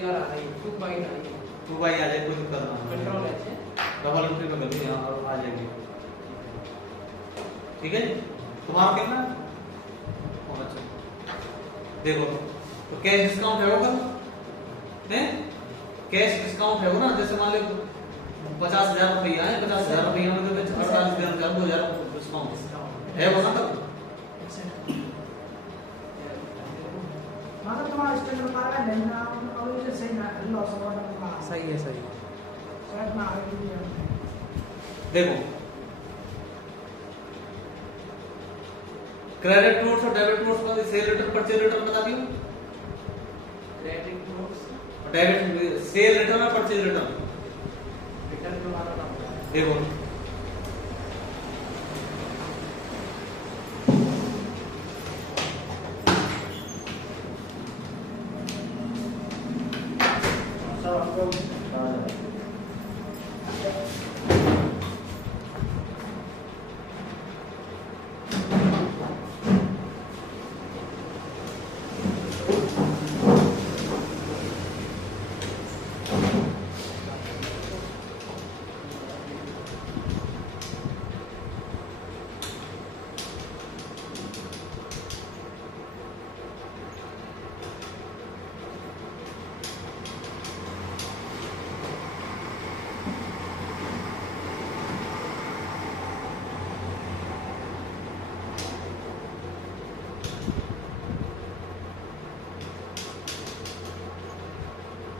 CR आ रही है 2 bite आ रही है 2 बाई आ जाए कोई दिक्कत ना हो। कंट्रोल एच है डबल एंट्री में कर लो यहाँ और आ जाएगी। ठीक है तुम्हारा कितना बहुत अच्छा। देखो तो कैश डिस्काउंट है होगा है कैश डिस्काउंट है ना जैसे मान लो 50,000 रुपया है 50,000 रुपया में तो 48 दिन का 2,000 डिस्काउंट है वो ना तब मतलब तुम्हारा स्टैंडर्ड बता रहा है नहीं ना और ये सही ना लॉस हो रहा है सही है सही शायद ना आगे देखो क्रेडिट नोट्स और डेबिट नोट्स का सेल रिटर्न परचेज रिटर्न बता दियो। Credit notes debit cell return और परचेज रिटर्न रिटर्न तुम्हारा नाम है देखो सब आपको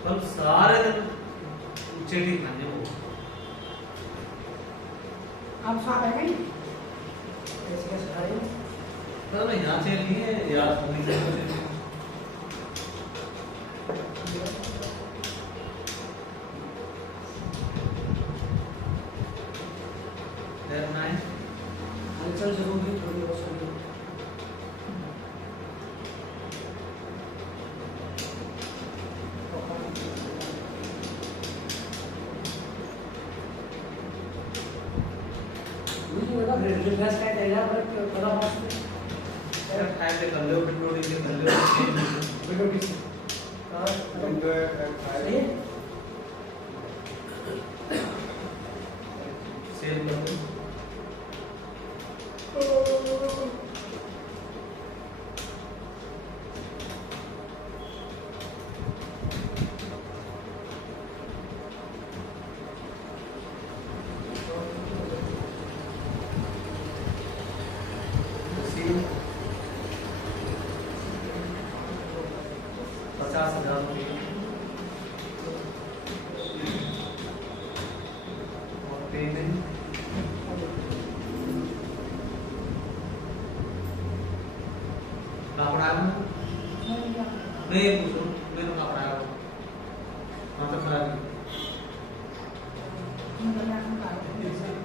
कल सारे दिन चेटी खाने वो आप साथ है नहीं कैसे कैसे खड़े हो तो मैं यहाँ से नहीं है यार नहीं से हलचल जरूर है थोड़ी बहुत सुनिए मुझे बता रिफ्रेश का एरिया पर पता बॉक्स में टाइम से कर लो विंडो डी कर लो विंडो की सही है सेव कर दो सेव 50,000 रुपये और पेमेंट कहाँ पढ़ाया नहीं पूछो मैंने कहाँ पढ़ाया वहाँ तक खराब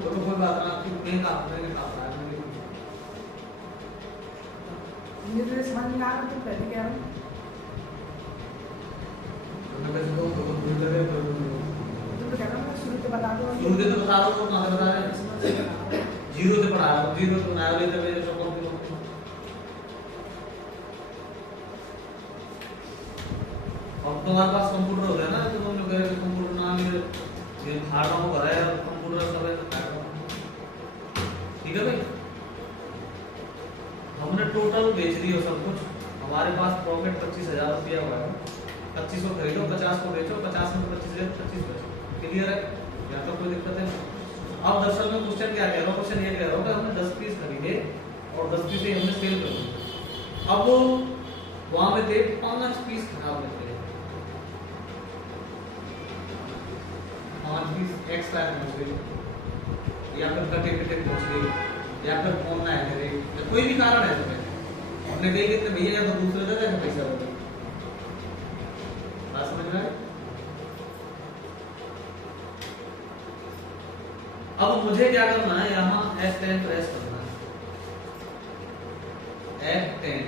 वो तो कोई बात ना नहीं कहाँ पढ़ाया मुझे समझ नहीं आ रहा तुम पहले क्या है मैं कैसे तो भूल गए तुम तो कहना मैं शुरू से बता दो शुरू से तो बता रहा हूँ कहाँ से बता रहे हैं जीरो से पढ़ा रहा हूँ जीरो तो नया लेते हुए जो कौन सी अब तुम्हारे पास कंप्यूटर हो गया ना तो तुम जो कह रहे हो कंप्यूटर ना ये फाड़ रहा हूँ कर रहा है कंप्यूटर सब है फाड़ रहा हूँ ठीक है भाई हमने टोटल बेच दिया सब कुछ हमारे पास प्रॉफिट 25,000 रुपया हुआ है 25 को खरीदो 50 को बेचो 50 में 25 ले 25 बेचो क्लियर है यहाँ तो कोई दिक्कत है अब दरअसल में क्वेश्चन क्या कह रहा हूँ क्वेश्चन ये कह रहा हूँ कि हमने 10 पीस खरीदे और 10 पीस ही हमने सेल कर दिए अब वो वहां में थे 5 पीस खराब निकले 5 पीस एक्स्ट्रा पहुंच गए या फिर कटे कटे पहुंच गए या फिर फोन ना है या कोई भी कारण है तुम्हें हमने कही कि भैया या तो दूसरे दे दें पैसा दे बात समझ में अब मुझे क्या करना है यहाँ F10 प्रेस करना है F10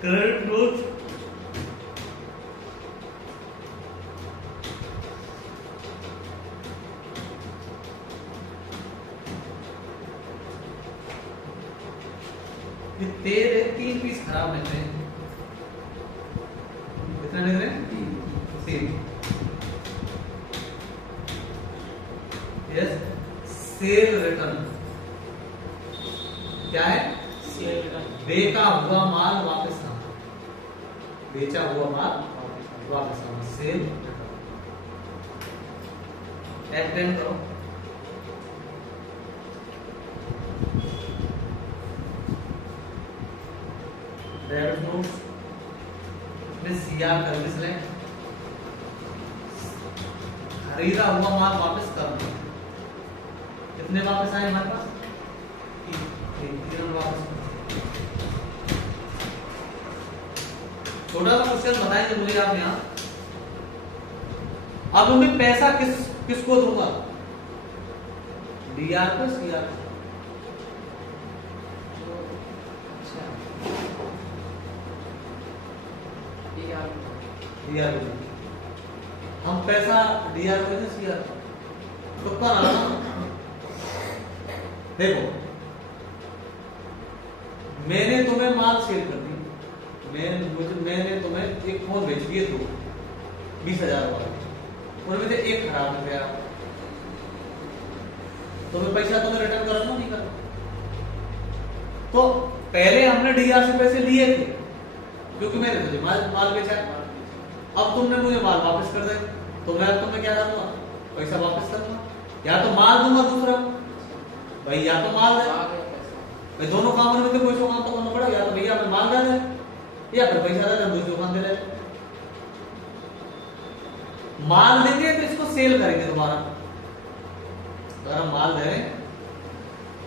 क्रेडिट नोट तेरे 3 पीस खराब निकले कितना निकले रिसीव, यस, सेल रिटर्न क्या है? बेचा हुआ माल वापस आना, बेचा हुआ माल वापस आना, सेल रिटर्न। F10 करो। डेबिट नोट्स में सीआर सर्विस लें, खरीदा हुआ माल वापस करना। कितने वापस आए हमारे पास? तीन वापस। छोटा सा क्वेश्चन बताएंगे मुझे आप यहाँ। अब मैं पैसा किसको दूंगा? डीआर को, सीआर को? अच्छा डीआर को। हम पैसा डीआर को, सीआर को? तो कौन आ रहा? देखो, मैंने तुम्हें माल सेल कर दी, मैंने तुम्हें एक फोन बेच दिए तो 20,000 वाला, उनमें से एक खराब हो गया, तो मैं पैसा तुम्हें रिटर्न करना नहीं करना? तो पहले हमने डीआर से पैसे लिए थे क्योंकि मैंने तुझे माल बेचा है। अब तुमने मुझे माल वापस कर दे तो मैं तुम्हें क्या करूंगा? पैसा वापस करूंगा, या तो माल दूंगा दूसरा भाई, या तो माल दे भाई। दोनों कामों में तो कोई तो काम तो करना पड़ेगा, या तो भैया हमें माल दे दे या फिर पैसा दे दे, दूसरी दुकान दे दे। माल देंगे तो इसको सेल करेंगे दोबारा। अगर हम माल दे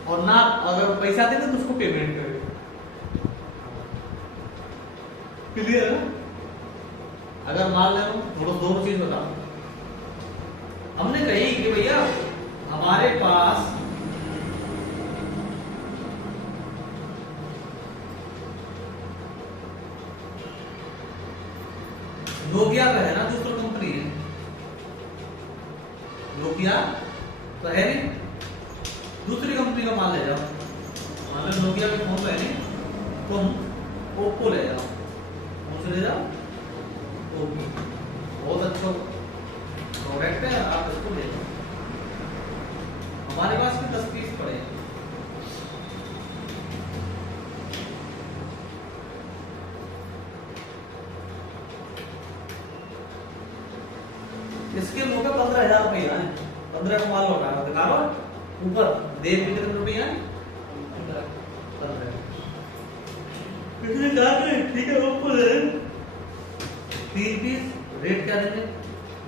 और ना अगर पैसा देंगे तो उसको पेमेंट करेंगे। क्लियर है? अगर माल ले लो, थोड़ा दोनों चीज बताओ। हमने कही कि भैया हमारे पास नोकिया का है ना, दूसरी कंपनी है नोकिया तो है नहीं, दूसरी कंपनी का माल ले जाओ। मान लो नोकिया का फोन है नहीं, तो ओप्पो ले जाओ, ले जाओ ओप्पो, बहुत अच्छा प्रोडक्ट है, आप इसको ले जाओ। हमारे पास भी 10 पीस पड़े हैं। इसके मुंह पे 15,000 रुपये आए, 15 का माल लौटा दिखा लो ऊपर, देख कितने रुपये आए? 15। ठीक है, ओप्पो ले 3 पीस। रेट क्या देंगे?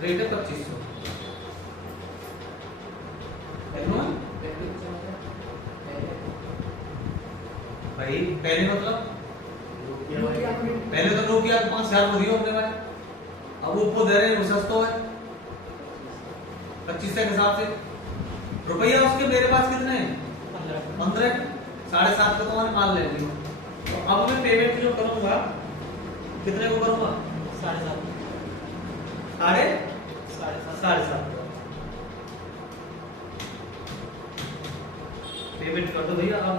रेट है 2500। भाई पहले मतलब पहले तो नोकिया 5,000 को दिया हमने भाई, अब ओप्पो दे रहे हैं सस्ता है 25 के हिसाब से। रुपया उसके मेरे पास कितने हैं? 15। 7.5 का तो मैंने माल ले लिया। तो अब मैं पेमेंट जो करूंगा कितने को करूंगा? 7.5। 7.5 पेमेंट कर दो भैया। अब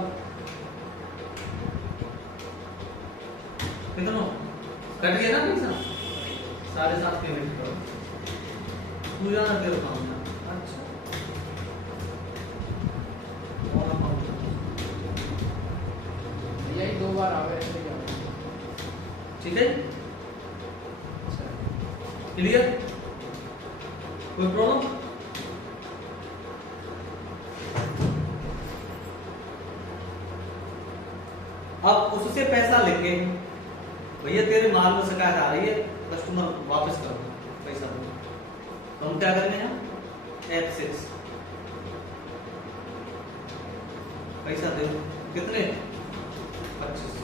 कितना कट गया ना पैसा? 7.5 पेमेंट करो, तू जाना तेरे काम में। अच्छा यही 2 बार आवे ऐसे क्या? ठीक है, क्लियर? कोई प्रॉब्लम? अब उससे पैसा लेके भैया तेरे माल में शिकायत आ रही है, कस्टमर वापस करो पैसा दो, तो हम क्या करेंगे यहाँ? F6 पैसा दे, कितने? 25।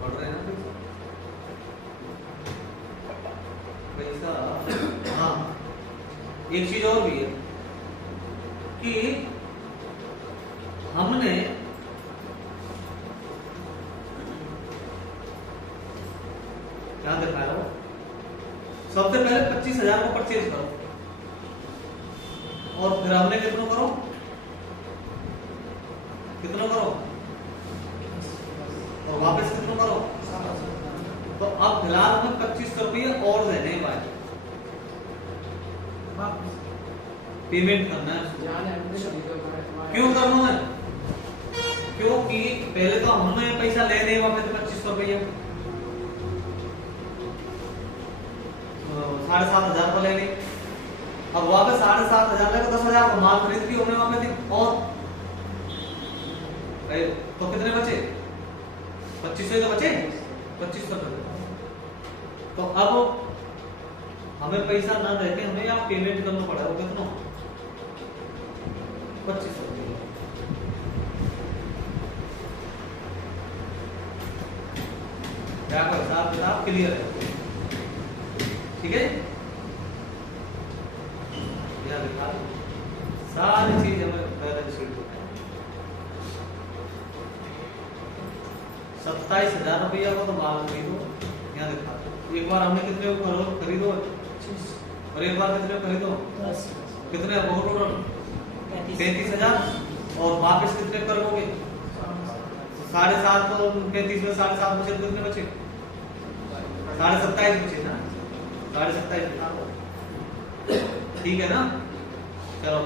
बढ़ रहे हैं ना पैसा। हाँ, एक चीज और भी है कि हमने क्या दिखाया हो, सबसे पहले 25,000 को परचेज करो और फिर हमने कितना करो? कितना करो? और वापस कितना करो। तो अब फिलहाल में 2500 रुपये और देने पाए, पेमेंट करना है उसको। क्यों करना है? क्योंकि पहले तो हमने पैसा ले नहीं वापस 2500 रुपये, 7,500 ले ली। अब वापस 7,500 लगा, 10,000 का माल खरीद लिया हमने वापस, और तो कितने बचे? 2500 तो बचे, 2500 तो अब हमें पैसा ना देके हमें यहाँ पेमेंट करना पड़ा। वो कितना? 2500। क्या हिसाब किताब क्लियर है? ठीक है, यह लिखा सारी चीज हमें बैलेंस शीट होता है। 27,000 रुपया को तो माल खरीदो, यहाँ लिखा एक बार हमने कितने खरीदो और एक बार कितने खरीदो? 10 कितने टोटल? 33,000। और वापस कितने करोगे? 7.5 तो 33 में 7.5 बचे, कितने बचे? 27.5 बचे ना, 27.5। ठीक है ना, चलो।